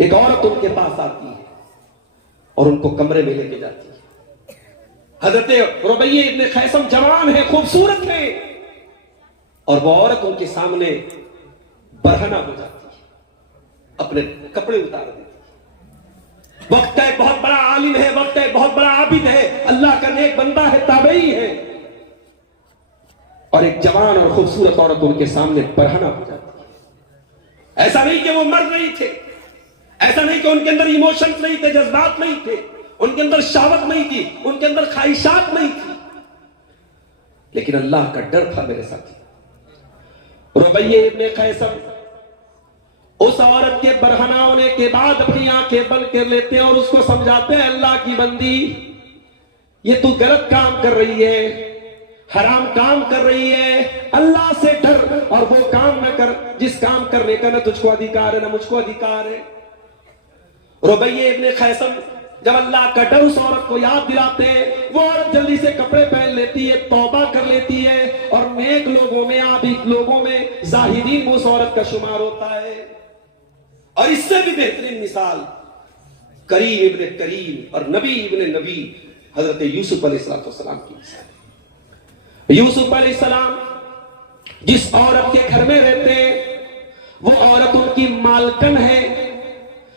ایک عورت ان کے پاس آتی ہے اور ان کو کمرے میں لے کے جاتی ہے. حضرت ربیہ ابن خیثم جوان ہے، خوبصورت ہے، اور وہ عورت ان کے سامنے برہنہ ہو جاتی ہے، اپنے کپڑے اتار دیتی ہے. وقت کا ایک بہت بڑا عالم ہے، وقت کا ایک بہت بڑا عابد ہے، اللہ کا نیک بندہ ہے، تابعی ہے، اور ایک جوان اور خوبصورت عورت ان کے سامنے برہنہ ہو جاتی ہے. ایسا نہیں کہ وہ مرد نہیں تھے، ایسا نہیں کہ ان کے اندر ایموشنز نہیں تھے، جذبات نہیں تھے، ان کے اندر شہوت نہیں تھی، ان کے اندر خواہشات نہیں تھی، لیکن اللہ کا ڈر تھا میرے ساتھی. ربیہ ابن خیثم اس عورت کے برہنہ ہونے کے بعد اپنی آنکھیں بند کر لیتے ہیں اور اس کو سمجھاتے ہیں، اللہ کی بندی، یہ تو غلط کام کر رہی ہے، حرام کام کر رہی ہے، اللہ سے ڈر اور وہ کام نہ کر جس کام کرنے کا نہ تجھ کو ادھیکار ہے نہ مجھ کو ادھیکار ہے. ربیہ ابن خیثم جب اللہ کا ڈر اس عورت کو یاد دلاتے ہیں، وہ عورت جلدی سے کپڑے پہن لیتی ہے، توبہ کر لیتی ہے، اور نیک لوگوں میں، عابد لوگوں میں، زاہدین میں اس عورت کا شمار ہوتا ہے. اور اس سے بھی بہترین مثال کریم ابن کریم اور نبی ابن نبی حضرت یوسف علیہ السلام کی مثال. یوسف علیہ السلام جس عورت کے گھر میں رہتے ہیں وہ عورت ان کی مالکن ہے،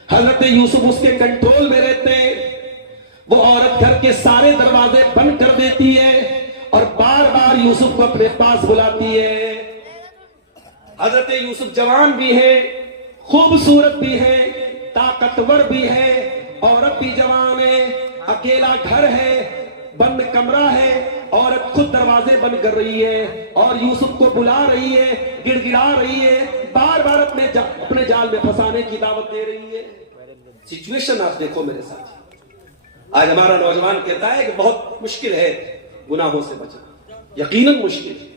حضرت یوسف اس کے کنٹرول میں رہتے ہیں. وہ عورت گھر کے سارے دروازے بند کر دیتی ہے اور بار بار یوسف کو اپنے پاس بلاتی ہے. حضرت یوسف جوان بھی ہے، خوبصورت بھی ہے، طاقتور بھی ہے، عورت بھی جوان ہے، اکیلا گھر ہے، بند کمرہ ہے، عورت خود دروازے بند کر رہی ہے اور یوسف کو بلا رہی ہے، گڑ گڑا رہی ہے، بار بار اپنے جال میں پھنسانے کی دعوت دے رہی ہے. سچویشن آپ دیکھو میرے ساتھ. آج ہمارا نوجوان کہتا ہے کہ بہت مشکل ہے گناہوں سے بچنا، یقیناً مشکل ہے،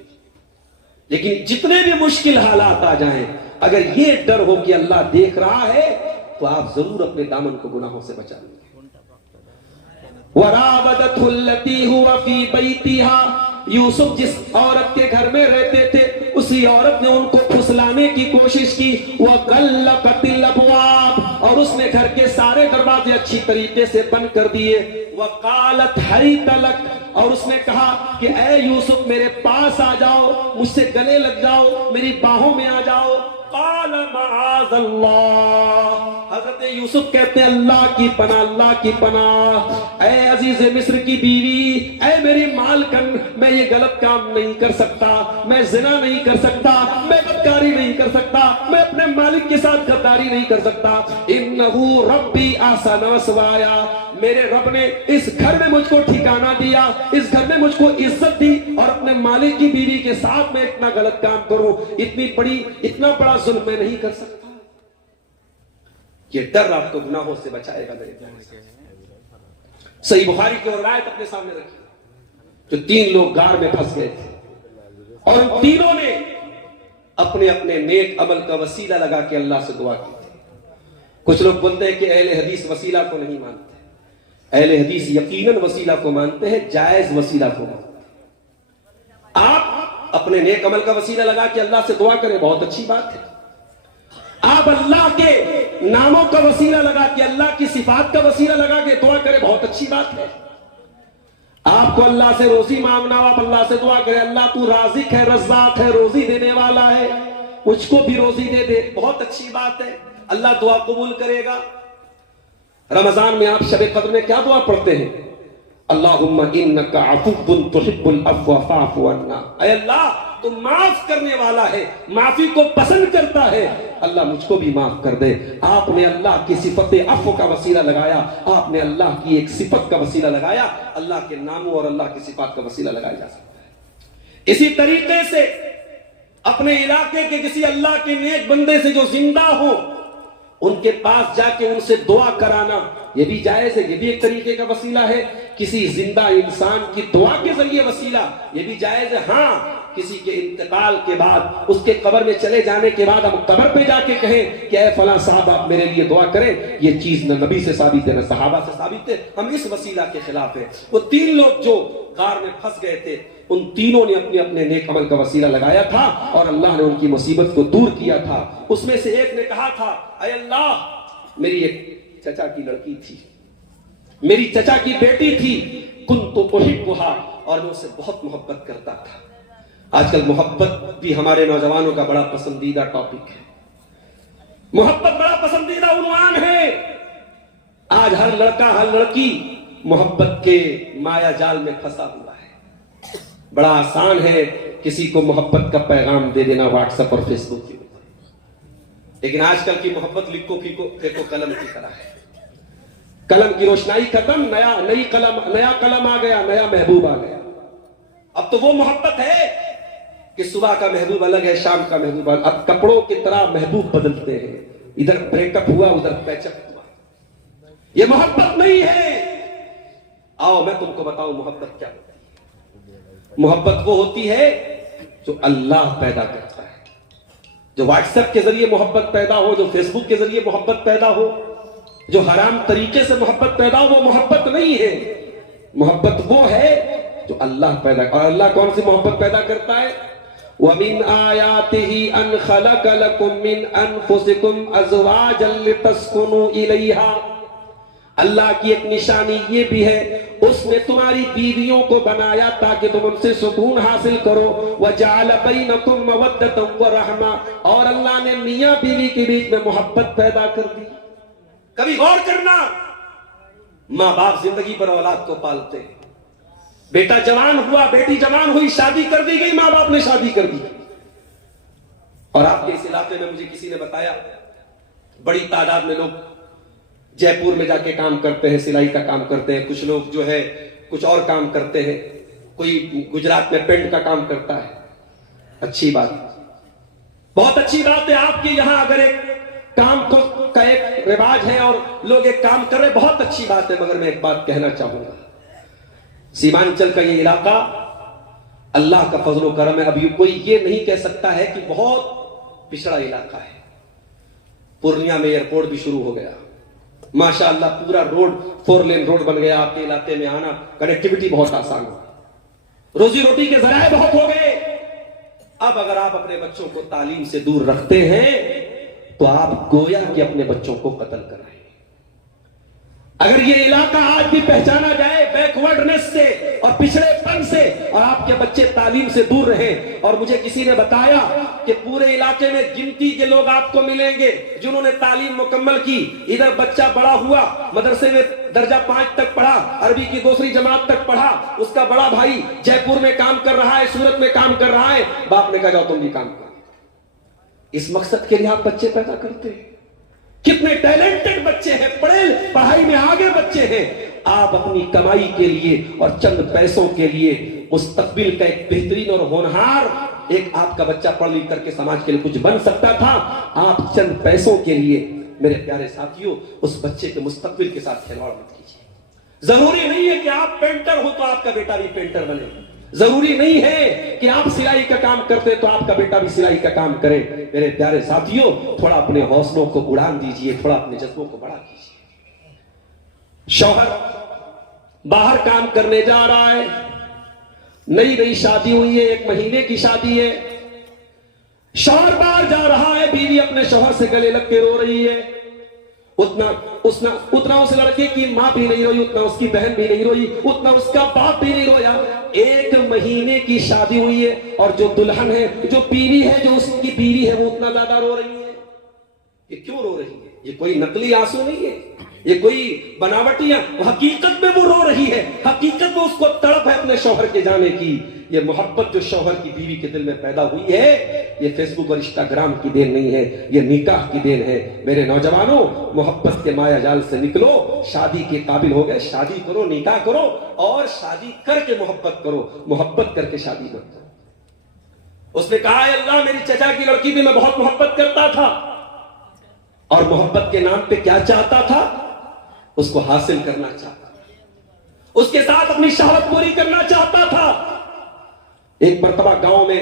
لیکن جتنے بھی مشکل حالات آ جائیں، اگر یہ ڈر ہو کہ اللہ دیکھ رہا ہے تو آپ ضرور اپنے دامن کو گناہوں سے بچا لیں. وَرَاوَدَتْهُ الَّتِي هُوَ فِي بَيْتِهَا، یوسف جس عورت کے گھر میں رہتے تھے اسی عورت نے ان کو پھسلانے کی کوشش کی. وَغَلَّقَتِ الْأَبْوَابَ، اور اس نے گھر کے سارے دروازے اچھی طریقے سے بند کر دیے. وَقَالَتْ حَيْتَ لَكَ، اور اس نے کہا کہ اے یوسف میرے پاس آ جاؤ، مجھ سے گلے لگ جاؤ، میری باہوں میں آ جاؤ. قال معاذ اللہ، حضرت یوسف کہتے ہیں اللہ کی پناہ، اللہ کی پناہ. اے عزیز مصر کی بیوی، اے میری مالکن، میں یہ غلط کام نہیں کر سکتا، میں زنا نہیں کر سکتا، میں بدکاری نہیں کر سکتا، میں اپنے مالک کے ساتھ غداری نہیں کر سکتا. انہو ربی احسن مثوایا، میرے رب نے اس گھر میں مجھ کو ٹھکانہ دیا، اس گھر میں مجھ کو عزت دی، اور اپنے مالک کی بیوی کے ساتھ میں اتنا غلط کام کروں، اتنا بڑا ظلم میں نہیں کر سکتا. یہ ڈر آپ کو گناہوں سے بچائے گا میرے پیارے. صحیح بخاری کی روایت اپنے سامنے رکھی، جو 3 لوگ غار میں پھنس گئے تھے اور ان تینوں نے اپنے اپنے نیک عمل کا وسیلہ لگا کے اللہ سے دعا کی. کچھ لوگ بولتے ہیں کہ اہل حدیث وسیلہ کو نہیں مانتے، اہل حدیث یقیناً وسیلہ کو مانتے ہیں، جائز وسیلہ کو مانتے ہیں. آپ اپنے نیک عمل کا وسیلہ لگا کے اللہ سے دعا کریں، بہت اچھی بات ہے. آپ اللہ کے ناموں کا وسیلہ لگا کے، اللہ کی صفات کا وسیلہ لگا کے دعا کریں، بہت اچھی بات ہے. آپ کو اللہ سے روزی مانگنا ہو، آپ اللہ سے دعا کریں، اللہ تو رازق ہے، رزاق ہے، روزی دینے والا ہے، مجھ کو بھی روزی دے دے، بہت اچھی بات ہے. اللہ دعا قبول کرے گا. رمضان میں آپ شب قدر میں کیا دعا پڑھتے ہیں؟ اللہم انکا عفو تحب العفو فاعف عنا، اے اللہ تو معاف کرنے والا ہے، معافی کو پسند کرتا ہے، اللہ مجھ کو بھی معاف کر دے. آپ نے اللہ کی صفت عفو کا وسیلہ لگایا، آپ نے اللہ کی ایک صفت کا وسیلہ لگایا، اللہ کے ناموں اور اللہ کی صفات کا وسیلہ لگایا جا سکتا ہے. اسی طریقے سے اپنے علاقے کے کسی اللہ کے نیک بندے سے جو زندہ ہو، ان کے پاس جا کے ان سے دعا کرانا، یہ بھی جائز ہے، یہ بھی ایک طریقے کا وسیلہ ہے. کسی زندہ انسان کی دعا کے ذریعے وسیلہ، یہ بھی جائز ہے. ہاں، کسی کے انتقال کے بعد، اس کے قبر میں چلے جانے کے بعد ہم قبر پہ جا کے کہیں کہ اے فلاں صاحب آپ میرے لیے دعا کریں، یہ چیز نہ نبی سے ثابت ہے نہ صحابہ سے ثابت ہے، ہم اس وسیلہ کے خلاف ہیں. وہ 3 لوگ جو غار میں پھنس گئے تھے، ان تینوں نے اپنے اپنے نیک عمل کا وسیلہ لگایا تھا اور اللہ نے ان کی مصیبت کو دور کیا تھا. اس میں سے ایک نے کہا تھا اے اللہ میری ایک چچا کی لڑکی تھی، میری چچا کی بیٹی تھی، کنت احبھا، اور میں اسے بہت محبت کرتا تھا۔ آج کل محبت بھی ہمارے نوجوانوں کا بڑا پسندیدہ ٹاپک ہے، محبت بڑا پسندیدہ عنوان ہے۔ آج ہر لڑکا ہر لڑکی محبت کے مایا جال میں پھنسا ہوا ہے۔ بڑا آسان ہے کسی کو محبت کا پیغام دے دینا واٹس ایپ اور فیس بک کے اوپر، لیکن آج کل کی محبت لکھو پھینکو قلم کی طرح ہے۔ قلم کی روشنائی ختم، نیا قلم آ گیا، نیا محبوب آ گیا۔ اب تو وہ محبت ہے کہ صبح کا محبوب الگ ہے، شام کا محبوب الگ۔ اب کپڑوں کی طرح محبوب بدلتے ہیں، ادھر بریک اپ ہوا ادھر پیچ اپ ہوا، یہ محبت نہیں ہے۔ آؤ میں تم کو بتاؤں محبت کیا ہوتی ہے۔ محبت وہ ہوتی ہے جو اللہ پیدا کرتا ہے، جو واٹس ایپ کے ذریعے محبت پیدا ہو، جو فیس بک کے ذریعے محبت پیدا ہو، جو حرام طریقے سے محبت پیدا ہو، وہ محبت نہیں ہے۔ محبت وہ ہے جو اللہ پیدا، اور اللہ کون سی محبت پیدا کرتا ہے؟ وَمِنْ آيَاتِهِ أَنْ خَلَقَ لَكُم مِّنْ أَنفُسِكُمْ أَزْوَاجًا لِتَسْكُنُوا إِلَيْهَا۔ اللہ کی ایک نشانی یہ بھی ہے، اس نے تمہاری بیویوں کو بنایا تاکہ تم ان سے سکون حاصل کرو۔ وَجَعَلَ بَيْنَكُمْ مَوَدَّةً وَرَحْمَةً، اور اللہ نے میاں بیوی کے بیچ میں محبت پیدا کر دی۔ کبھی غور کرنا، ماں باپ زندگی پر اولاد کو پالتے ہیں، بیٹا جوان ہوا، بیٹی جوان ہوئی، شادی کر دی گئی، ماں باپ نے شادی کر دی۔ اور آپ کے اس علاقے میں مجھے کسی نے بتایا بڑی تعداد میں لوگ جے پور میں جا کے کام کرتے ہیں، سلائی کا کام کرتے ہیں، کچھ لوگ جو ہے کچھ اور کام کرتے ہیں، کوئی گجرات میں پینٹ کا کام کرتا ہے۔ اچھی بات، بہت اچھی بات ہے آپ کے یہاں اگر ایک کام کا ایک رواج ہے اور لوگ ایک کام کر رہے، بہت اچھی بات ہے۔ مگر میں ایک بات کہنا چاہوں گا، سیمانچل کا یہ علاقہ اللہ کا فضل و کرم ہے۔ اب کوئی یہ نہیں کہہ سکتا ہے کہ بہت پچھڑا علاقہ ہے۔ پورنیہ میں ایئرپورٹ بھی شروع ہو گیا، ماشاءاللہ پورا روڈ 4 لین روڈ بن گیا، آپ کے علاقے میں آنا کنیکٹیوٹی بہت آسان ہو، روزی روٹی کے ذرائع بہت ہو گئے۔ اب اگر آپ اپنے بچوں کو تعلیم سے دور رکھتے ہیں تو آپ گویا کہ اپنے بچوں کو قتل کر رہے ہیں۔ اگر یہ علاقہ آج بھی پہچانا جائے بیکورڈنس سے اور پچھڑے پن سے، اور آپ کے بچے تعلیم سے دور رہے، اور مجھے کسی نے بتایا کہ پورے علاقے میں گنتی کے لوگ آپ کو ملیں گے جنہوں نے تعلیم مکمل کی، ادھر بچہ بڑا ہوا، مدرسے میں درجہ 5 تک پڑھا، عربی کی 2ری جماعت تک پڑھا، اس کا بڑا بھائی جے پور میں کام کر رہا ہے، سورت میں کام کر رہا ہے، باپ نے کہا جاؤ تم بھی کام کرو۔ اس مقصد کے لیے آپ بچے پیدا کرتے ہیں۔ کتنے ٹیلنٹڈ بچے ہیں، پڑھائی میں آگے بچے ہیں۔ آپ اپنی کمائی کے لیے اور چند پیسوں کے لیے مستقبل کا ایک بہترین اور ہونہار ایک آپ کا بچہ پڑھ لکھ کر کے سماج کے لیے کچھ بن سکتا تھا، آپ چند پیسوں کے لیے میرے پیارے ساتھیوں اس بچے کے مستقبل کے ساتھ کھلواڑ مت کیجیے۔ ضروری نہیں ہے کہ آپ پینٹر ہو تو آپ کا بیٹا بھی پینٹر بنے، ضروری نہیں ہے کہ آپ سلائی کا کام کرتے تو آپ کا بیٹا بھی سلائی کا کام کرے۔ میرے پیارے ساتھیوں، تھوڑا اپنے حوصلوں کو اڑان دیجئے، تھوڑا اپنے جذبوں کو بڑھا کیجئے۔ شوہر باہر کام کرنے جا رہا ہے، نئی شادی ہوئی ہے، 1 مہینے کی شادی ہے، شوہر باہر جا رہا ہے، بیوی اپنے شوہر سے گلے لگ کے رو رہی ہے۔ اتنا اس لڑکے کی ماں بھی نہیں روئی، اتنا اس کی بہن بھی نہیں روئی، اتنا اس کا باپ بھی نہیں رویا۔ 1 مہینے کی شادی ہوئی ہے اور جو دلہن ہے، جو بیوی ہے، جو اس کی بیوی ہے، وہ اتنا زیادہ رو رہی ہے۔ یہ کیوں رو رہی ہے؟ یہ کوئی نقلی آنسو نہیں ہے، یہ کوئی بناوٹی ہے، حقیقت میں وہ رو رہی ہے، حقیقت میں اس کو تڑپ ہے اپنے شوہر کے جانے کی۔ یہ محبت جو شوہر کی بیوی کے دل میں پیدا ہوئی ہے، یہ فیس بک اور انسٹاگرام کی دین نہیں ہے، یہ نکاح کی دین ہے۔ میرے نوجوانوں، محبت کے مایا جال سے نکلو، شادی کے قابل ہو گئے، شادی کرو، نکاح کرو، اور شادی کر کے محبت کرو، محبت کر کے شادی مت کرو۔ اس نے کہا، اے اللہ، میری چچا کی لڑکی بھی میں بہت محبت کرتا تھا، اور محبت کے نام پہ کیا چاہتا تھا؟ اس کو حاصل کرنا چاہتا تھا، اس کے ساتھ اپنی شہوت پوری کرنا چاہتا تھا۔ ایک مرتبہ گاؤں میں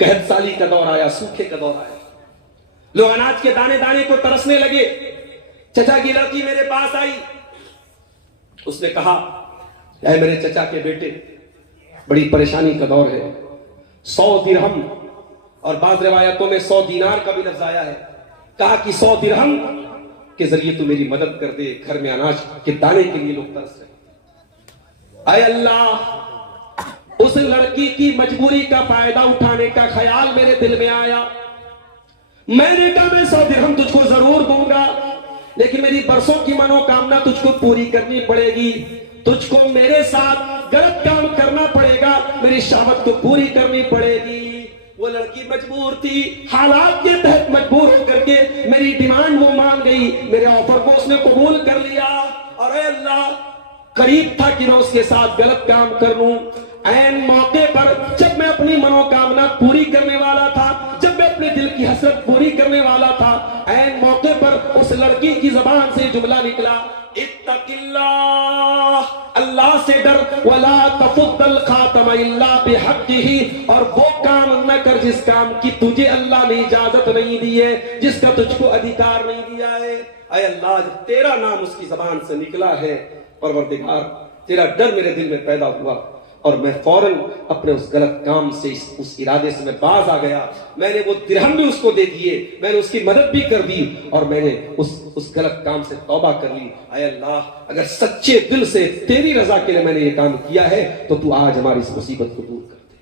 قحط سالی کا دور آیا، سوکھے کا دور آیا، لوگ اناج کے دانے دانے کو ترسنے لگے۔ چچا کی لڑکی میرے پاس آئی، اس نے کہا، اے میرے چچا کے بیٹے، بڑی پریشانی کا دور ہے، 100 درہم اور بعض روایتوں میں 100 دینار کا بھی لفظ آیا ہے، کہا کہ 100 درہم کے ذریعے تو میری مدد کر دے، گھر میں اناج کے دانے کے لیے لوگ ترس رہے۔ اے اللہ، اس لڑکی کی مجبوری کا فائدہ اٹھانے کا خیال میرے دل میں آیا۔ میں نے کہا میں 100 درہم تجھ کو ضرور دوں گا، لیکن میری برسوں کی منوکامنا تجھ کو پوری کرنی پڑے گی، تجھ کو میرے ساتھ غلط کام کرنا پڑے گا، میری شہوت کو پوری کرنی پڑے گی۔ وہ لڑکی مجبور تھی، حالات کے تحت مجبور ہو کر کے میری ڈیمانڈ وہ مان گئی، میرے آفر کو اس نے قبول کر لیا۔ اور اے اللہ، قریب تھا کہ میں اس کے ساتھ غلط کام کر لوں۔ عین موقع پر جب میں اپنی منوکامنا پوری کرنے والا تھا، جب میں اپنے دل کی حسرت پوری کرنے والا تھا، عین موقع پر اس لڑکی کی زبان سے جملہ نکلا، اتق اللہ، اللہ سے ڈر، ولا تفض الخاتم الا بحقہ، اور وہ کام نہ کر جس کام کی تجھے اللہ نے اجازت نہیں دی ہے، جس کا تجھ کو ادھیکار نہیں دیا ہے۔ اے اللہ، تیرا نام اس کی زبان سے نکلا ہے، پروردگار تیرا ڈر میرے دل میں پیدا ہوا، اور میں فوراً اپنے اس غلط کام سے اس ارادے سے میں باز آ گیا۔ میں نے وہ درہم بھی اس کو دے دیے، میں نے اس کی مدد بھی کر دی، اور میں نے اس غلط کام سے توبہ کر لی۔ اے اللہ، اگر سچے دل سے تیری رضا کے لیے میں نے یہ کام کیا ہے تو تو آج ہماری اس مصیبت کو دور کر دے۔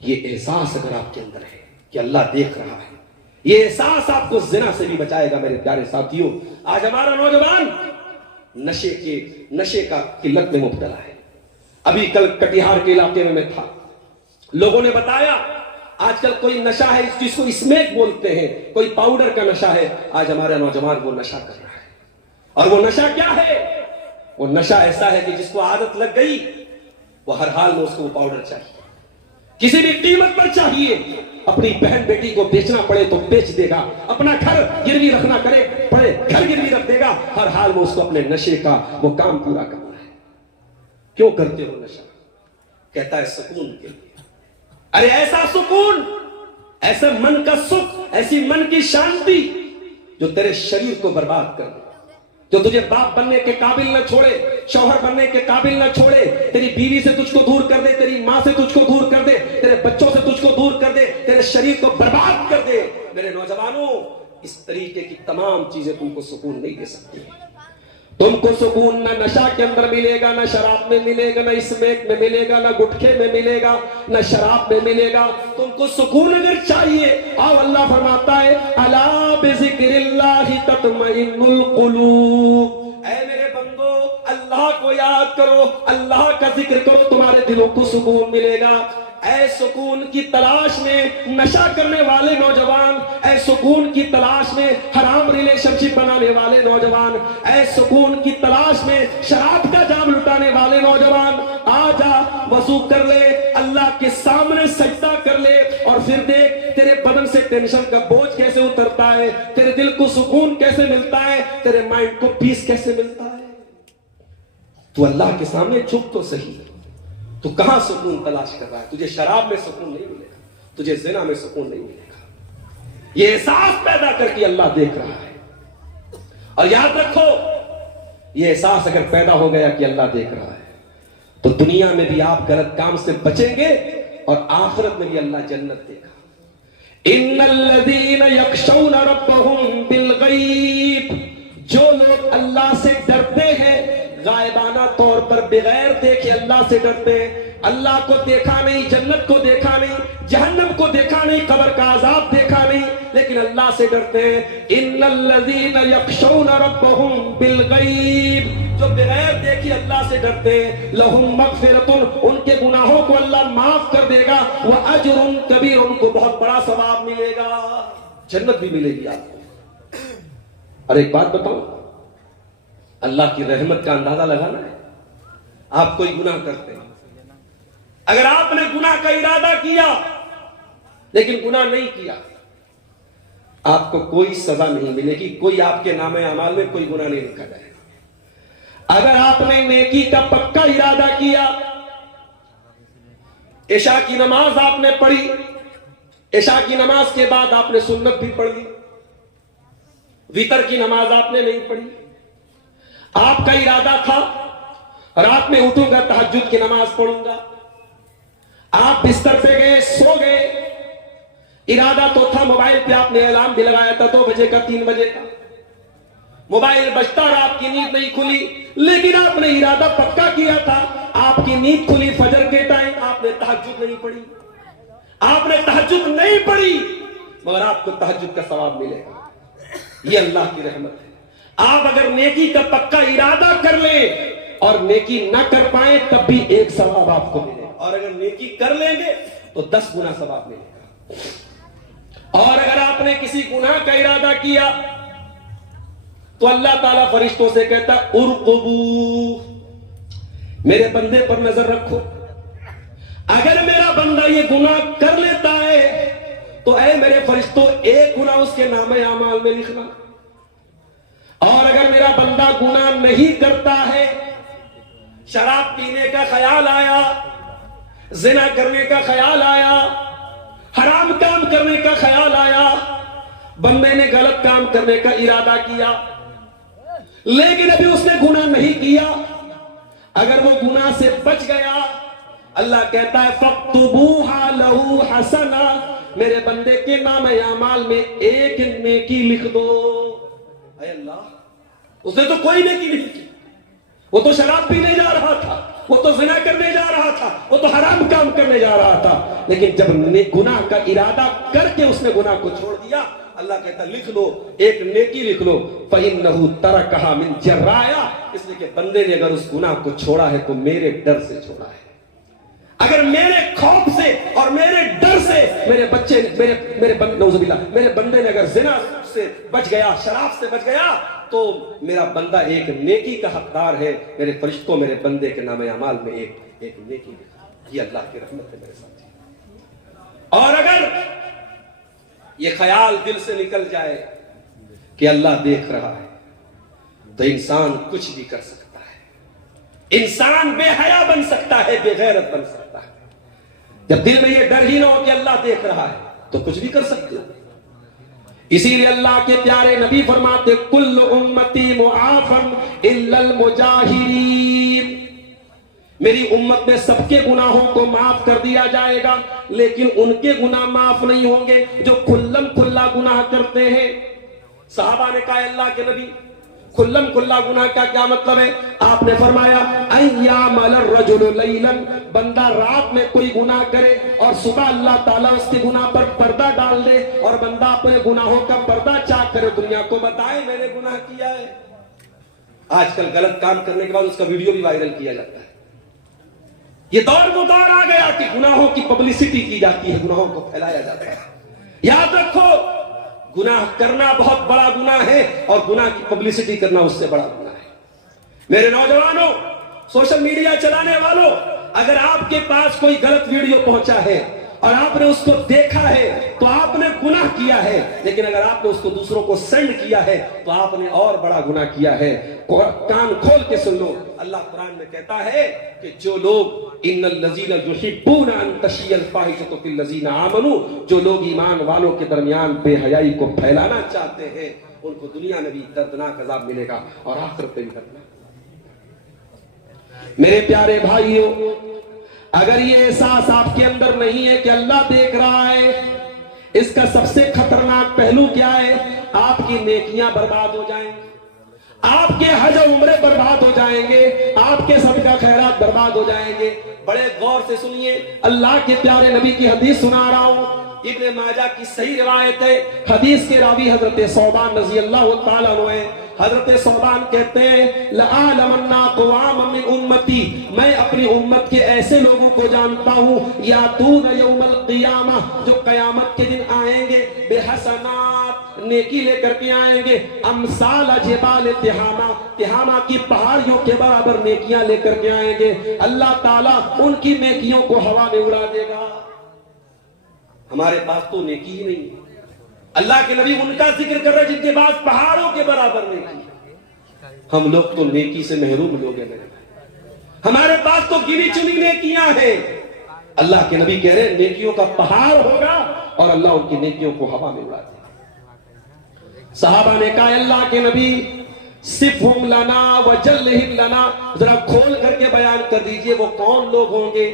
یہ احساس اگر آپ کے اندر ہے کہ اللہ دیکھ رہا ہے، یہ احساس آپ کو زنا سے بھی بچائے گا۔ میرے پیارے ساتھیوں، آج ہمارا نوجوان نشے کا قلت میں مبتلا ہے۔ ابھی کل کٹیہار کے علاقے میں تھا، لوگوں نے بتایا آج کل کوئی نشہ ہے جس کو اسمیک بولتے ہیں، کوئی پاؤڈر کا نشہ ہے۔ آج ہمارا نوجوان وہ نشہ کر رہا ہے، اور وہ نشہ کیا ہے؟ وہ نشہ ایسا ہے کہ جس کو عادت لگ گئی وہ ہر حال میں اس کو وہ پاؤڈر چاہیے، کسی بھی قیمت پر چاہیے، اپنی بہن بیٹی کو بیچنا پڑے تو بیچ دے گا، اپنا گھر گروی رکھنا پڑے گھر گروی رکھ دے گا، ہر حال میں اس کو اپنے نشے کا وہ کام پورا کرنا ہے۔ کیوں کرتے ہو نشہ؟ کہتا ہے سکون کے لیے۔ ارے ایسا سکون، ایسا من کا سکھ، ایسی من کی شانتی جو تیرے شریر کو برباد کر دے، جو تجھے باپ بننے کے قابل نہ چھوڑے، شوہر بننے کے قابل نہ چھوڑے، تیری بیوی سے تجھ کو دور کر دے، تیری ماں سے تجھ کو دور کر دے، تیرے بچوں سے تجھ کو دور کر دے، تیرے شریر کو برباد کر دے۔ میرے نوجوانوں، اس طریقے کی تمام چیزیں تم کو سکون نہیں دے سکتی۔ تم کو سکون نہ نشہ کے اندر ملے گا، نہ شراب میں ملے گا، نہ اسمیک میں ملے گا، نہ گٹکھے میں ملے گا، نہ شراب میں ملے گا۔ تم کو سکون اگر چاہیے، آؤ، اللہ فرماتا ہے الا بذکر اللہ تطمئن القلوب، اے میرے بندو، اللہ کو یاد کرو، اللہ کا ذکر کرو، تمہارے دلوں کو سکون ملے گا۔ اے سکون کی تلاش میں نشہ کرنے والے نوجوان، اے سکون کی تلاش میں حرام ریلیشن شپ بنانے والے نوجوان، اے سکون کی تلاش میں شراب کا جام لٹانے والے نوجوان، آ جا، وضو کر لے، اللہ کے سامنے سجدہ کر لے، اور پھر دیکھ تیرے بدن سے ٹینشن کا بوجھ کیسے اترتا ہے، تیرے دل کو سکون کیسے ملتا ہے، تیرے مائنڈ کو پیس کیسے ملتا ہے۔ تو اللہ کے سامنے جھک تو صحیح، تو کہاں سکون تلاش کر رہا ہے؟ تجھے شراب میں سکون نہیں ملے گا، تجھے زنا میں سکون نہیں ملے گا۔ یہ احساس پیدا کر کے اللہ دیکھ رہا ہے، اور یاد رکھو، یہ احساس اگر پیدا ہو گیا کہ اللہ دیکھ رہا ہے تو دنیا میں بھی آپ غلط کام سے بچیں گے، اور آخرت میں بھی اللہ جنت دے گا۔ ان الذین یخشون ربهم بالغیب، جو لوگ اللہ سے ڈرتے ہیں غائبانہ طور پر، بغیر دیکھے اللہ سے ڈرتے ہیں، اللہ کو دیکھا نہیں، جنت کو دیکھا نہیں، جہنم کو دیکھا نہیں، قبر کا عذاب دیکھا نہیں، لیکن اللہ سے ڈرتے ہیں۔ ان الذین یخشون ربهم بالغیب، جو بغیر دیکھے اللہ سے ڈرتے ہیں، لہم مغفرۃ، ان کے گناہوں کو اللہ معاف کر دے گا، واجر کبیر، ان کو بہت بڑا ثواب ملے گا، جنت بھی ملے گی آپ کو۔ اور ایک بات بتاؤں، اللہ کی رحمت کا اندازہ لگانا ہے۔ آپ کوئی گناہ کرتے ہیں، اگر آپ نے گناہ کا ارادہ کیا لیکن گناہ نہیں کیا، آپ کو کوئی سزا نہیں ملے گی، کوئی آپ کے نامہ اعمال میں کوئی گناہ نہیں لکھا جائے گا۔ اگر آپ نے نیکی کا پکا ارادہ کیا، عشاء کی نماز آپ نے پڑھی، عشاء کی نماز کے بعد آپ نے سنت بھی پڑھ لی، وتر کی نماز آپ نے نہیں پڑھی، آپ کا ارادہ تھا رات میں اٹھوں گا تہجد کی نماز پڑھوں گا، آپ بستر پہ گئے، سو گئے، ارادہ تو تھا موبائل پہ آپ نے اعلان بھی لگایا تھا 2 بجے کا 3 بجے کا، موبائل بجتا اور آپ کی نیند نہیں کھلی، لیکن آپ نے ارادہ پکا کیا تھا، آپ کی نیند کھلی فجر کے ٹائم، آپ نے تہجد نہیں پڑھی، آپ نے تہجد نہیں پڑھی، مگر آپ کو تہجد کا ثواب ملے گا۔ یہ اللہ کی رحمت ہے۔ آپ اگر نیکی کا پکا ارادہ کر لیں اور نیکی نہ کر پائیں تب بھی ایک ثواب آپ کو ملے گا، اور اگر نیکی کر لیں گے تو 10 گنا ثواب ملے گا۔ اور اگر آپ نے کسی گناہ کا ارادہ کیا تو اللہ تعالیٰ فرشتوں سے کہتا ارقبو، میرے بندے پر نظر رکھو، اگر میرا بندہ یہ گناہ کر لیتا ہے تو اے میرے فرشتوں ایک گناہ اس کے نام اعمال میں لکھنا، اور اگر میرا بندہ گناہ نہیں کرتا ہے، شراب پینے کا خیال آیا، زنا کرنے کا خیال آیا، حرام کام کرنے کا خیال آیا، بندے نے غلط کام کرنے کا ارادہ کیا لیکن ابھی اس نے گناہ نہیں کیا، اگر وہ گناہ سے بچ گیا، اللہ کہتا ہے فَاكْتُبُوهَا لَهُ حَسَنًا، میرے بندے کے نام اعمال میں ایک نیکی لکھ دو۔ اے اللہ، اس نے تو کوئی نیکی نہیں کی، وہ تو شراب پینے جا رہا تھا، وہ تو زنا کرنے جا رہا تھا، وہ تو حرام کام کرنے جا رہا تھا، لیکن جب گناہ کا ارادہ کر کے اس نے گناہ کو چھوڑ دیا، اللہ کہتا لکھ لو، ایک نیکی لکھ لو، فَإِنَّهُ تَرَكَهَا مِن جَرَّايَا، اس لیے کہ بندے نے اگر اس گناہ کو چھوڑا ہے تو میرے ڈر سے چھوڑا ہے، اگر میرے خوف سے اور میرے ڈر سے میرے بچے میرے بندے نے اگر زنا سے بچ گیا، شراب سے بچ گیا، تو میرا بندہ ایک نیکی کا حقدار ہے، میرے فرشتوں میرے بندے کے نام اعمال میں ایک نیکی لکھا۔ یہ اللہ کی رحمت ہے میرے ساتھ۔ اور اگر یہ خیال دل سے نکل جائے کہ اللہ دیکھ رہا ہے تو انسان کچھ بھی کر سکتا ہے، انسان بے حیا بن سکتا ہے، بے غیرت بن سکتا ہے۔ جب دل میں یہ ڈر ہی نہ ہو کہ اللہ دیکھ رہا ہے تو کچھ بھی کر سکتے ہو۔ اسی لیے اللہ کے پیارے نبی فرماتے کل امتی معافن الا المجاہرین، میری امت میں سب کے گناہوں کو معاف کر دیا جائے گا لیکن ان کے گناہ معاف نہیں ہوں گے جو کھلم کھلا گناہ کرتے ہیں۔ صحابہ نے کہا اللہ کے نبی کھلم کھلا گناہ کا کیا مطلب ہے؟ آپ نے فرمایا ایعمل الرجل لیلا، بندہ رات میں کوئی گناہ کرے اور صبح اللہ تعالیٰ اس کے گناہ پر پردہ ڈال دے اور بندہ اپنے گناہوں کا پردہ چاک کرے، دنیا کو بتائے میں نے گناہ کیا ہے۔ آج کل غلط کام کرنے کے بعد اس کا ویڈیو بھی وائرل کیا جاتا ہے۔ یہ دور آ گیا کہ گناہوں کی پبلسٹی کی جاتی ہے، گناہوں کو پھیلایا جاتا ہے۔ یاد رکھو گناہ کرنا بہت بڑا گناہ ہے اور گناہ کی پبلسٹی کرنا اس سے بڑا گناہ ہے۔ میرے نوجوانوں، سوشل میڈیا چلانے والوں، اگر آپ کے پاس کوئی غلط ویڈیو پہنچا ہے اور آپ نے اس کو دیکھا ہے تو آپ نے گناہ کیا ہے، لیکن اگر آپ نے اس کو دوسروں کو سینڈ کیا ہے تو آپ نے اور بڑا گناہ کیا ہے۔ کان کھول کے سن لو، اللہ قرآن میں کہتا ہے کہ جو لوگ ان الذین یحبون ان تشیع الفاحشۃ فی الذین آمنوا، جو لوگ ایمان والوں کے درمیان بے حیائی کو پھیلانا چاہتے ہیں ان کو دنیا میں بھی دردناک عذاب ملے گا اور آخرت میں بھی دردناک۔ میرے پیارے بھائیوں، اگر یہ احساس آپ کے اندر نہیں ہے کہ اللہ دیکھ رہا ہے، اس کا سب سے خطرناک پہلو کیا ہے؟ آپ کی نیکیاں برباد ہو جائیں گی، آپ کے حج و عمرے برباد ہو جائیں گے، آپ کے صدقہ خیرات برباد ہو جائیں گے۔ بڑے غور سے سنیے، اللہ کے پیارے نبی کی حدیث سنا رہا ہوں، ابن ماجہ کی صحیح روایت ہے، حدیث کے راوی حضرت ثوبان رضی اللہ تعالیٰ عنہ ہیں۔ حضرت ثوبان کہتے ہیں لَأَعْلَمَنَّ أَقْوَامًا مِّنْ أُمَّتِي، میں اپنی امت کے ایسے لوگوں کو جانتا ہوں یاتون یوم القیامہ، جو قیامت کے دن آئیں گے بحسنات، نیکی لے کر کے آئیں گے، امثال جبال تہامہ، تہامہ کی پہاڑیوں کے برابر نیکیاں لے کر کے آئیں گے، اللہ تعالیٰ ان کی نیکیوں کو ہوا میں اڑا دے گا۔ ہمارے پاس تو نیکی ہی نہیں ہے۔ اللہ کے نبی ان کا ذکر کر رہے جن کے پاس پہاڑوں کے برابر نیکی، ہم لوگ تو نیکی سے محروم لوگ ہیں، ہمارے پاس تو گنی چنی نیکیاں ہیں۔ اللہ کے نبی کہہ رہے نیکیوں کا پہاڑ ہوگا اور اللہ ان کی نیکیوں کو ہوا میں اڑا دے گا۔ صحابہ نے کہا اللہ کے نبی صفہم لنا وجلہم لنا، ذرا کھول کر کے بیان کر دیجئے وہ کون لوگ ہوں گے،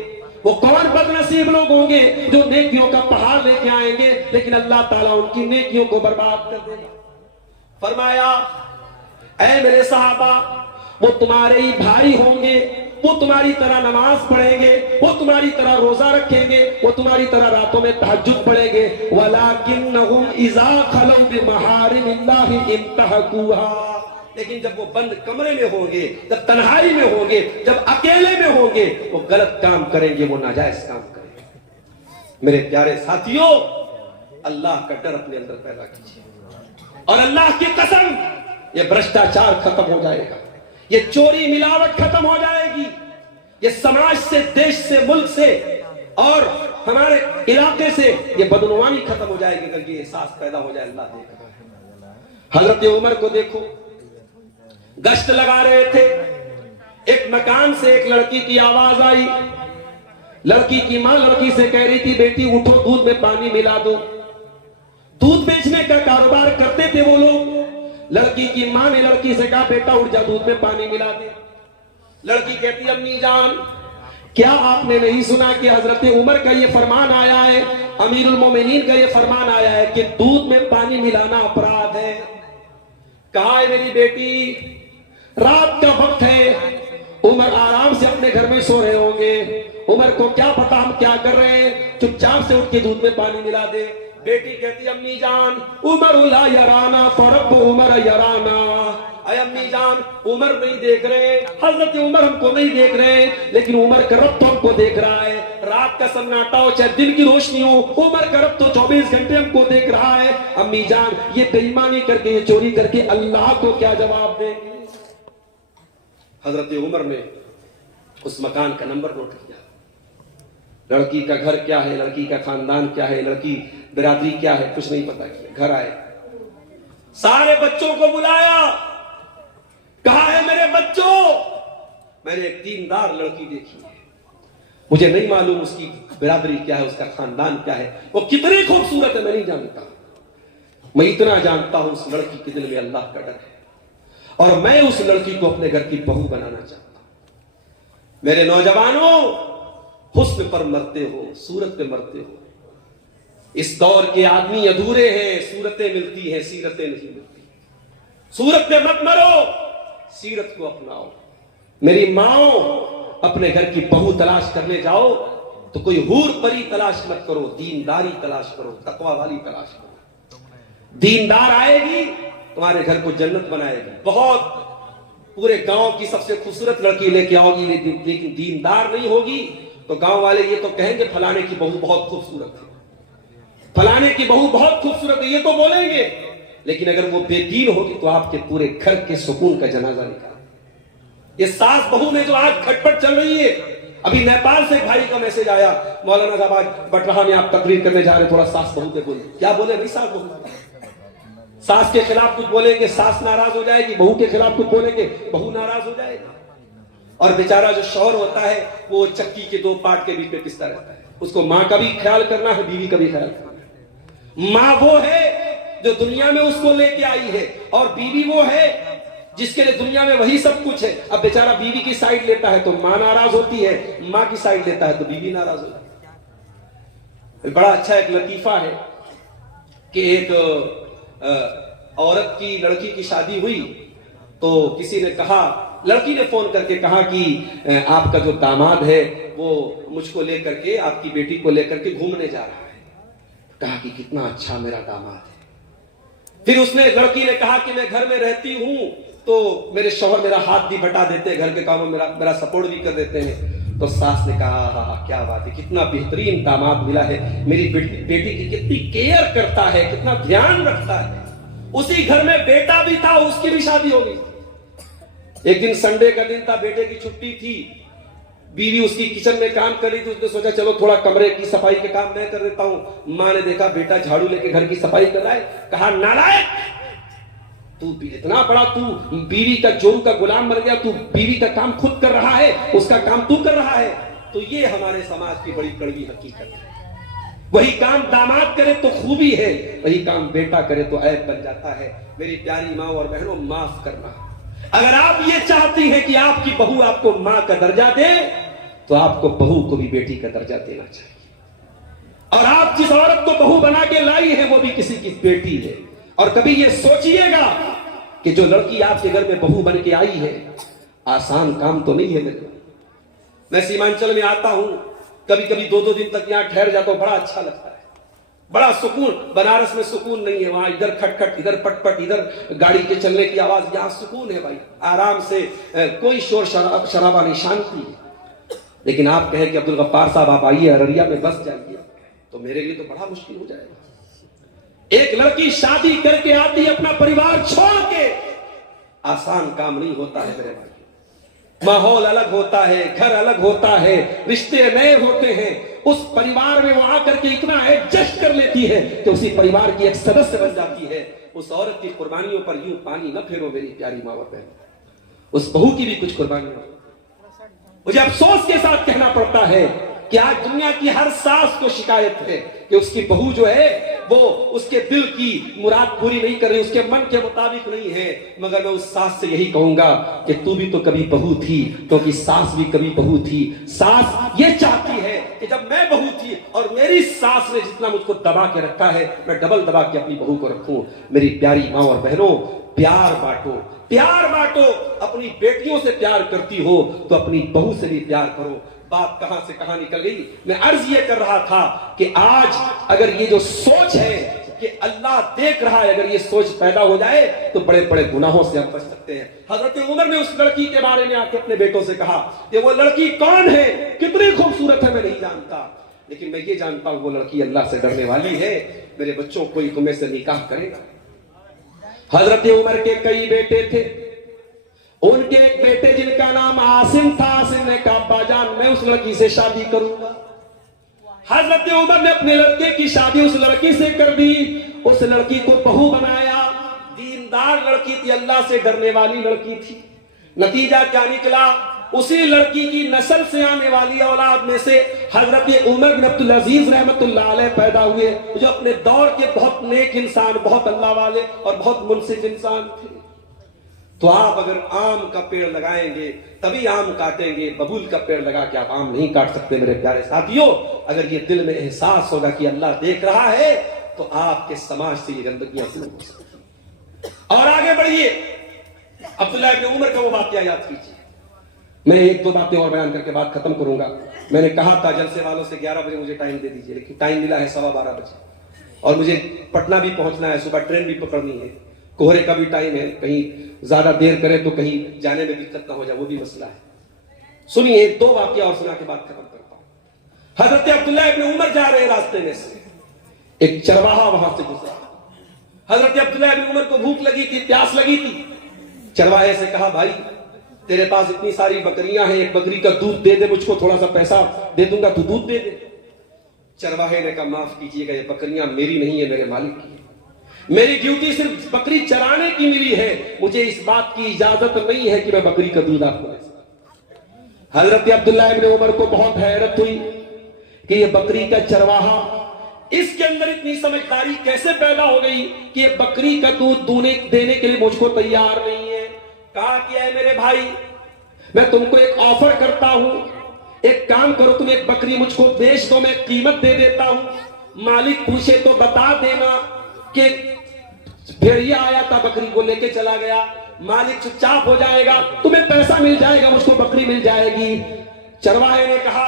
وہ کون بدنصیب لوگ ہوں گے جو نیکیوں کا پہاڑ لے کے آئیں گے لیکن اللہ تعالیٰ ان کی نیکیوں کو برباد کر دے گا۔ فرمایا اے میرے صحابہ، وہ تمہارے ہی بھائی ہوں گے، وہ تمہاری طرح نماز پڑھیں گے، وہ تمہاری طرح روزہ رکھیں گے، وہ تمہاری طرح راتوں میں تہجد پڑھیں گے، وَلَكِنَّهُمْ إِذَا خَلَوْا بِمَحَارِمِ اللَّهِ انتهكوها، لیکن جب وہ بند کمرے میں ہوں گے، جب تنہائی میں ہوں گے، جب اکیلے میں ہوں گے، وہ غلط کام کریں گے، وہ ناجائز کام کریں گے۔ میرے پیارے ساتھیوں، اللہ کا ڈر اپنے اندر پیدا کیجیے، اور اللہ کی قسم یہ بھرشٹاچار ختم ہو جائے گا، یہ چوری ملاوٹ ختم ہو جائے گی، یہ سماج سے، دیش سے، ملک سے اور ہمارے علاقے سے یہ بدعنوانی ختم ہو جائے گی اگر یہ احساس پیدا ہو جائے۔ اللہ دیکھ رہا ہے۔ حضرت عمر کو دیکھو، گشت لگا رہے تھے، ایک مکان سے ایک لڑکی کی آواز آئی، لڑکی کی ماں لڑکی سے کہہ رہی تھی بیٹی اٹھو دودھ میں پانی ملا دو۔ دودھ بیچنے کا کاروبار کرتے تھے وہ لوگ۔ لڑکی کی ماں نے لڑکی سے کہا بیٹا اٹھ جا دودھ میں پانی ملا دے۔ لڑکی کہتی امی جان کیا آپ نے نہیں سنا کہ حضرت عمر کا یہ فرمان آیا ہے، امیر المومنین کا یہ فرمان آیا ہے کہ دودھ میں پانی ملانا اپرادھ ہے۔ کہا ہے میری بیٹی رات کا وقت ہے، عمر آرام سے اپنے گھر میں سو رہے ہوں گے، عمر کو کیا پتا ہم کیا کر رہے ہیں، چپ چاپ سے اٹھ کے دودھ میں پانی ملا دے۔ بیٹی کہتی امی جان عمر لا یرانا فرب عمر یرانا، اے امی جان عمر نہیں دیکھ رہے، حضرت عمر ہم کو نہیں دیکھ رہے، لیکن عمر کا رب تو ہم کو دیکھ رہا ہے۔ رات کا سناٹا ہو چاہے دن کی روشنی ہو، عمر کا رب تو 24 گھنٹے ہم کو دیکھ رہا ہے۔ امی جان یہ بے ایمانی کر کے، یہ چوری کر کے اللہ کو کیا جواب دیں گے؟ حضرت عمر نے اس مکان کا نمبر نوٹ کیا، لڑکی کا گھر کیا ہے، لڑکی کا خاندان کیا ہے، لڑکی برادری کیا ہے، کچھ نہیں پتا کیا۔ گھر آئے، سارے بچوں کو بلایا، کہا ہے میرے بچوں میں نے ایک دیندار لڑکی دیکھی ہے، مجھے نہیں معلوم اس کی برادری کیا ہے، اس کا خاندان کیا ہے، وہ کتنی خوبصورت ہے میں نہیں جانتا، میں اتنا جانتا ہوں اس لڑکی کے دل میں اللہ کا ڈر ہے، اور میں اس لڑکی کو اپنے گھر کی بہو بنانا چاہتا ہوں۔ میرے نوجوانوں، حسن پر مرتے ہو، صورت پہ مرتے ہو۔ اس دور کے آدمی ادھورے ہیں، صورتیں ملتی ہیں، سیرتیں نہیں ملتی۔ صورت پہ مت مرو، سیرت کو اپناؤ۔ میری ماؤں، اپنے گھر کی بہو تلاش کرنے جاؤ تو کوئی حور پری تلاش مت کرو، دینداری تلاش کرو، تقوی والی تلاش کرو۔ دیندار آئے گی تمہارے گھر کو جنت بنائے گی۔ بہت پورے گاؤں کی سب سے خوبصورت لڑکی لے کے آؤ گی، لیکن دیندار نہیں ہوگی تو گاؤں والے یہ تو کہیں گے فلانے کی بہو بہت خوبصورت ہے، فلانے کی بہو بہت خوبصورت ہے، یہ تو بولیں گے، لیکن اگر وہ بے دین ہوگی تو آپ کے پورے گھر کے سکون کا جنازہ نکال۔ یہ ساس بہو میں جو آج کھٹپٹ چل رہی ہے، ابھی نیپال سے بھائی کا میسج آیا، مولانا صاحب آج بٹرہا میں آپ تقریر کرنے جا رہے، تھوڑا ساس بہو پہ بولیں۔ کیا بولے بھائی؟ ساس بہو، ساس کے خلاف کچھ بولیں گے ساس ناراض ہو جائے گی، بہو کے خلاف کچھ بولیں گے بہو ناراض ہو جائے گی۔ اور بیچارہ جو شوہر ہوتا ہے وہ چکی کے دو پارٹ کے بیچ میں پستا رہتا ہے، اس کو ماں کا بھی خیال کرنا ہے، بیوی کا بھی خیال کرنا ہے۔ ماں وہ ہے جو دنیا میں اس کو لے کے آئی ہے، اور بیوی وہ ہے جس کے لیے دنیا میں وہی سب کچھ ہے۔ اب بیچارہ بیوی کی سائیڈ لیتا ہے تو ماں ناراض ہوتی ہے، ماں کی سائیڈ لیتا ہے تو بیوی ناراض ہوتی ہے۔ بڑا اچھا ایک لطیفہ ہے کہ ایک عورت کی لڑکی کی شادی ہوئی تو کسی نے کہا، لڑکی نے فون کر کے کہا کہ آپ کا جو داماد ہے وہ مجھ کو لے کر کے، آپ کی بیٹی کو لے کر کے گھومنے جا رہا ہے۔ کہا کہ کتنا اچھا میرا داماد ہے۔ پھر اس نے، لڑکی نے کہا کہ میں گھر میں رہتی ہوں تو میرے شوہر میرا ہاتھ بھی بٹا دیتے ہیں، گھر کے کاموں میں میرا سپورٹ بھی کر دیتے ہیں۔ تو ساس نے کہا ہاں کیا بات ہے، کتنا بہترین داماد ملا ہے، میری بیٹی کی کتنی کیئر کرتا ہے، کتنا دھیان رکھتا ہے۔ اسی گھر میں بیٹا بھی تھا، اس کی بھی شادی ہو گئی۔ ایک دن سنڈے کا دن تھا، بیٹے کی چھٹی تھی، بیوی اس کی کچن میں کام کر رہی تھی، اس نے سوچا چلو تھوڑا کمرے کی صفائی کے کام میں کر دیتا ہوں۔ ماں نے دیکھا بیٹا جھاڑو لے کے گھر کی صفائی کر رہا ہے، کہا نالائق، تو اتنا بڑا، تو بیوی کا جورو کا غلام بن گیا، تو بیوی کا کام خود کر رہا ہے، اس کا کام تو کر رہا ہے۔ تو یہ ہمارے سماج کی بڑی کڑوی حقیقت ہے۔ وہی کام داماد کرے تو خوبی ہے، وہی کام بیٹا کرے تو عیب بن جاتا ہے۔ میری پیاری ماں اور بہنوں، معاف کرنا۔ اگر آپ یہ چاہتی ہیں کہ آپ کی بہو آپ کو ماں کا درجہ دے تو آپ کو بہو کو بھی بیٹی کا درجہ دینا چاہیے. اور آپ جس عورت کو بہو بنا کے لائی ہے وہ بھی کسی کی بیٹی ہے. اور کبھی یہ سوچئے گا کہ جو لڑکی آپ کے گھر میں بہو بن کے آئی ہے آسان کام تو نہیں ہے میرے. میں سیمانچل میں آتا ہوں, کبھی کبھی 2 دن تک یہاں ٹھہر جاتا ہوں, بڑا اچھا لگتا ہے, بڑا سکون. بنارس میں سکون نہیں ہے, وہاں ادھر کھٹ کھٹ, ادھر پٹ پٹ, ادھر گاڑی کے چلنے کی آواز. یہاں سکون ہے بھائی, آرام سے, کوئی شور شرابہ نہیں, شانتی ہے. لیکن آپ کہیں کہ عبدالغفار صاحب آپ آئیے ارریا میں بس جائیے, تو میرے لیے تو بڑا مشکل ہو جائے گا. ایک لڑکی شادی کر کے آتی ہے اپنا پریوار چھوڑ کے, آسان کام نہیں ہوتا ہے میرے بھائی. ماحول الگ ہوتا ہے, گھر الگ ہوتا ہے, رشتے نئے ہوتے ہیں. اس پریوار میں وہ آ کر کے اتنا ایڈجسٹ کر لیتی ہے کہ اسی پریوار کی ایک سدسیہ بن جاتی ہے. اس عورت کی قربانیوں پر یوں پانی نہ پھیرو میری پیاری ماں باپ. اس بہو کی بھی کچھ قربانیاں. مجھے افسوس کے ساتھ کہنا پڑتا ہے کہ آج دنیا کی ہر ساس کو شکایت ہے کہ اس کی بہو جو ہے وہ اس کے دل کی مراد پوری نہیں کر رہی, اس کے من کے مطابق نہیں ہے. مگر میں اس ساس سے یہی کہوں گا کہ تو بھی تو کبھی بہو تھی, کیونکہ ساس بھی کبھی بہو تھی. ساس یہ چاہتی ہے کہ جب میں بہو تھی اور میری ساس نے جتنا مجھ کو دبا کے رکھا ہے میں ڈبل دبا کے اپنی بہو کو رکھوں. میری پیاری ماں اور بہنوں, پیار بانٹو, پیار بانٹو. اپنی بیٹیوں سے پیار کرتی ہو تو اپنی بہو سے بھی پیار کرو. بات کہاں سے کہاں نکل گئی. میں عرض یہ کر رہا تھا کہ آج اگر یہ جو سوچ ہے کہ اللہ دیکھ رہا ہے, اگر یہ سوچ پیدا ہو جائے تو بڑے بڑے گناہوں سے ہم بچ سکتے ہیں. حضرت عمر نے اس لڑکی کے بارے میں آ کے اپنے بیٹوں سے کہا کہ وہ لڑکی کون ہے, کتنی خوبصورت ہے, میں نہیں جانتا, لیکن میں یہ جانتا ہوں وہ لڑکی اللہ سے ڈرنے والی ہے. میرے بچوں کوئی تمہیں سے نکاح کرے گا. حضرت عمر کے کئی بیٹے تھے, ان کے ایک بیٹے جن کا نام عاصم تھا, عاصم نے کہا ابا جان میں اس لڑکی سے شادی کروں گا. حضرت عمر نے اپنے لڑکے کی شادی اس لڑکی سے کر دی. اس لڑکی کو بہو بنایا, دیندار لڑکی تھی, اللہ سے ڈرنے والی لڑکی تھی. نتیجہ کیا نکلا, اسی لڑکی کی نسل سے آنے والی اولاد میں سے حضرت عمر بن عبدالعزیز رحمت اللہ علیہ پیدا ہوئے, جو اپنے دور کے بہت نیک انسان, بہت اللہ والے اور بہت منصف انسان تھے. تو آپ اگر آم کا پیڑ لگائیں گے تبھی آم کاٹیں گے, ببول کا پیڑ لگا کے آپ آم نہیں کاٹ سکتے میرے پیارے ساتھیوں. اگر یہ دل میں احساس ہوگا کہ اللہ دیکھ رہا ہے تو آپ کے سماج سے یہ گندگیاں دور ہو سکتی ہیں. اور آگے بڑھیے, عبداللہ ابن عمر کا وہ واقعہ یاد کیجیے. میں 1-2 باتیں اور بیان کر کے بات ختم کروں گا. میں نے کہا تھا جلسے والوں سے 11 بجے مجھے ٹائم دے دیجیے, لیکن ٹائم ملا ہے 12:15 بجے, اور مجھے پٹنہ بھی پہنچنا ہے, صبح ٹرین بھی پکڑنی ہے, کوہرے کا بھی ٹائم ہے, کہیں زیادہ دیر کرے تو کہیں جانے میں دقت نہ ہو جائے, وہ بھی مسئلہ ہے. سنیے 2 واقعہ اور سنا کے بعد ختم کرتا ہوں. حضرت عبداللہ ابن عمر جا رہے راستے میں سے, ایک چرواہا وہاں سے گزرا. حضرت عبداللہ ابن عمر کو بھوک لگی تھی, پیاس لگی تھی. چرواہے سے کہا بھائی تیرے پاس اتنی ساری بکریاں ہیں, ایک بکری کا دودھ دے دے, مجھ کو تھوڑا سا پیسہ دے دوں گا, تو دودھ دے دے. چرواہے نے کہا معاف کیجیے گا, یہ بکریاں میری نہیں ہے, میرے مالک کی. میری ڈیوٹی صرف بکری چرانے کی ملی ہے, مجھے اس بات کی اجازت نہیں ہے کہ میں بکری کا دودھ آپ کو دے سکوں. حضرت عبداللہ ابن عمر کو بہت حیرت ہوئی کہ یہ بکری کا چرواہا, اس کے اندر اتنی سمجھداری کیسے پیدا ہو گئی کہ یہ بکری کا دودھ دینے کے لیے مجھ کو تیار نہیں ہے. کہا کہ اے میرے بھائی میں تم کو ایک آفر کرتا ہوں, ایک کام کرو, تم ایک بکری مجھ کو بیچ دو, میں قیمت دے دیتا ہوں. مالک پوچھے تو بتا دینا کہ بھیڑیا آیا تھا, بکری کو لے کے چلا گیا. مالک چپ چاپ ہو جائے گا, تمہیں پیسہ مل جائے گا, مجھ کو بکری مل جائے گی. چرواہے نے کہا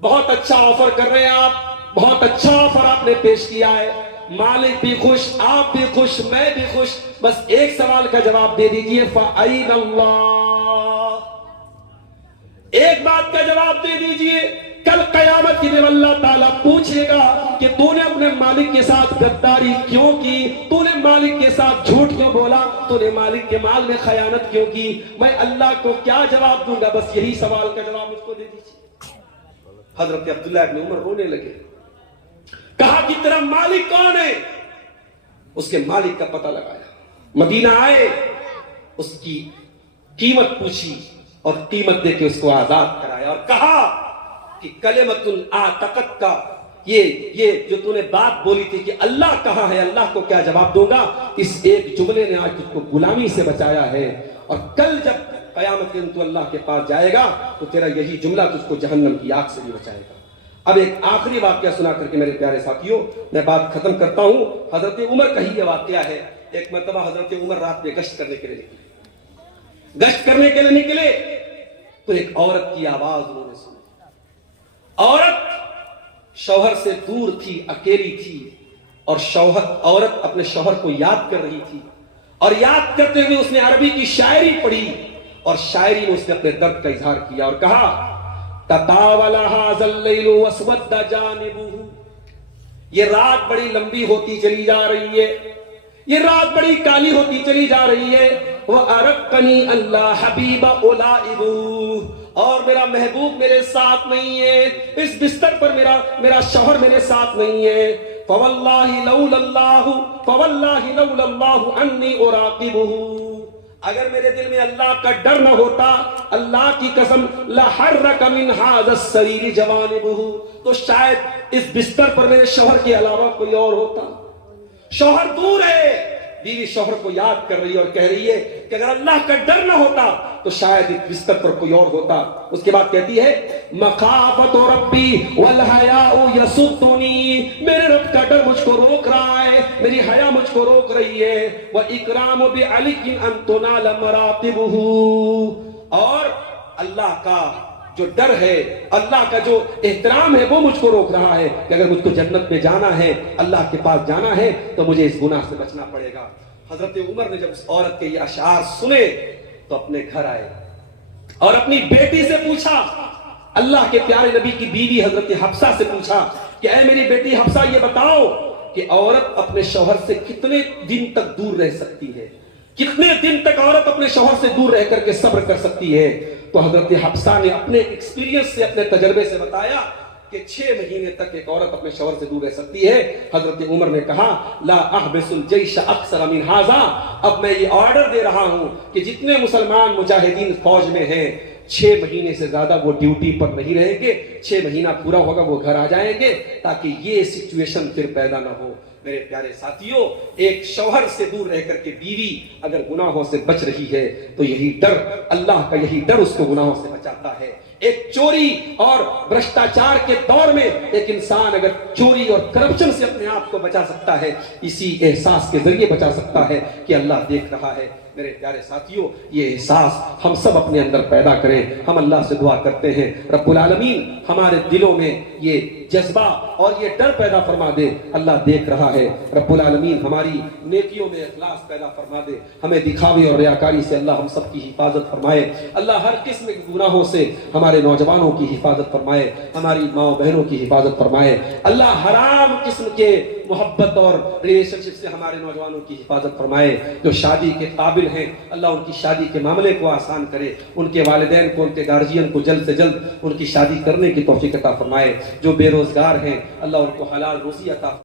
بہت اچھا آفر کر رہے ہیں آپ, بہت اچھا آفر آپ نے پیش کیا ہے. مالک بھی خوش, آپ بھی خوش, میں بھی خوش. بس ایک سوال کا جواب دے دیجئے, فَأَيْنَ اللَّهُ, ایک بات کا جواب دے دیجئے. کل قیامت کی دن اللہ تعالیٰ پوچھے گا کہ تو نے اپنے مالک کے ساتھ غداری کیوں کی, تو نے مالک کے ساتھ جھوٹ کیوں بولا, تو نے مالک کے مال میں خیانت کیوں کی. میں اللہ کو کیا جواب دوں گا, بس یہی سوال کا جواب مجھ کو دے دیجیے. حضرت عبداللہ ابن عمر رونے لگے. کہا کہ تیرا مالک کون ہے؟ اس کے مالک کا پتہ لگایا, مدینہ آئے, اس کی قیمت پوچھی اور قیمت دے کے اس کو آزاد کرایا, اور کہا کہ کلمۃ العتقت کا یہ جو تو نے بات بولی تھی کہ اللہ کہاں ہے, اللہ کو کیا جواب دوں گا, اس ایک جملے نے آج تجھ کو غلامی سے بچایا ہے. اور کل جب قیامت کے دن تو اللہ کے پاس جائے گا تو تیرا یہی جملہ تجھ کو جہنم کی آگ سے بھی بچائے گا۔ اب ایک آخری واقعہ سنا کر کے میرے پیارے ساتھیوں میں بات ختم کرتا ہوں۔ حضرت عمر کا ہی یہ واقعہ ہے۔ ایک مرتبہ حضرت عمر رات میں گشت کرنے کے لیے نکلے، گشت کرنے کے لیے نکلے تو ایک عورت کی آواز انہوں نے سنی۔ عورت شوہر سے دور تھی، اکیلی تھی، اور عورت اپنے شوہر کو یاد کر رہی تھی، اور یاد کرتے ہوئے اس نے عربی کی شاعری پڑھی، اور شاعری میں اس نے اپنے درد کا اظہار کیا اور کہا تطاول هذا الليل واسود جانبه، یہ رات بڑی لمبی ہوتی چلی جا رہی ہے، یہ رات بڑی کالی ہوتی چلی جا رہی ہے، وَأَرَقَّنِي اللَّهُ حَبِيبَ أُولَائِبُ، اور میرا محبوب میرے ساتھ نہیں ہے، اس بستر پر میرا شوہر میرے ساتھ نہیں ہے، فَوَاللَّهِ لَوْلَا اللَّهُ أَنِّي أُرَاقِبُهُ، اگر میرے دل میں اللہ کا ڈر نہ ہوتا، اللہ کی قسم لَحَرَّكَ مِنْ هَذَا السَّرِيرِ جَوَانِبُهُ، تو شاید اس بستر پر میرے شوہر کے علاوہ کوئی اور ہوتا۔ شوہر دور ہے، بیوی شوہر کو یاد کر رہی ہے اور کہہ رہی ہے کہ اگر اللہ کا ڈر نہ ہوتا تو شاید اس بستر پر کوئی اور ہوتا۔ اس کے بعد کہتی ہے مخافت ربی والحیاء یصدنی، میرے رب کا ڈر مجھ کو روک رہا ہے، میری حیا مجھ کو روک رہی ہے، واکرام بعلی ان تنال مراتبہ، اور اللہ کا جو ڈر ہے، اللہ کا جو احترام ہے وہ مجھ کو روک رہا ہے کہ اگر مجھ کو جنت میں جانا ہے، اللہ کے پاس جانا ہے تو مجھے اس گناہ سے بچنا پڑے گا۔ حضرت عمر نے جب اس عورت کے یہ اشعار سنے تو اپنے گھر آئے اور اپنی بیٹی سے پوچھا، اللہ کے پیارے نبی کی بیوی حضرت حفصہ سے پوچھا کہ اے میری بیٹی حفصہ یہ بتاؤ کہ عورت اپنے شوہر سے کتنے دن تک دور رہ سکتی ہے، کتنے دن تک عورت اپنے شوہر سے دور رہ کر کے صبر کر سکتی ہے؟ تو حضرت حفصہ نے اپنے ایکسپیرینس سے، اپنے تجربے سے بتایا کہ 6 مہینے تک ایک عورت اپنے شوہر سے دور رہ سکتی ہے۔ حضرت عمر نے کہا لا احبس الجیش اکثر من ھذا، اب میں یہ آرڈر دے رہا ہوں کہ جتنے مسلمان مجاہدین فوج میں ہیں 6 مہینے سے زیادہ وہ ڈیوٹی پر نہیں رہیں گے، 6 مہینہ پورا ہوگا وہ گھر آ جائیں گے تاکہ یہ سچویشن پھر پیدا نہ ہو۔ میرے پیارے ساتھیوں، ایک شوہر سے دور رہ کر کے بیوی اگر گناہوں سے بچ رہی ہے تو یہی ڈر، اللہ کا یہی ڈر اس کو گناہوں سے بچاتا ہے۔ ایک چوری اور بھرشٹاچار کے دور میں ایک انسان اگر چوری اور کرپشن سے اپنے آپ کو بچا سکتا ہے، اسی احساس کے ذریعے بچا سکتا ہے کہ اللہ دیکھ رہا ہے۔ میرے پیارے ساتھیوں، یہ احساس ہم سب اپنے اندر پیدا کریں۔ ہم اللہ سے دعا کرتے ہیں رب العالمین ہمارے دلوں میں یہ جذبہ اور یہ ڈر پیدا فرما دے، اللہ دیکھ رہا ہے۔ رب العالمین ہماری نیکیوں میں اخلاص پیدا فرما دے، ہمیں دکھاوے اور ریاکاری سے اللہ ہم سب کی حفاظت فرمائے۔ اللہ ہر قسم کے گناہوں سے ہمارے نوجوانوں کی حفاظت فرمائے، ہماری ماں بہنوں کی حفاظت فرمائے۔ اللہ حرام قسم کے محبت اور ریلیشن شپ سے ہمارے نوجوانوں کی حفاظت فرمائے۔ جو شادی کے قابل ہیں اللہ ان کی شادی کے معاملے کو آسان کرے، ان کے والدین کو، ان کے گارجین کو جلد سے جلد ان کی شادی کرنے کی توفیق عطا فرمائے۔ جو بے روزگار ہیں اللہ ان کو حلال روزی عطا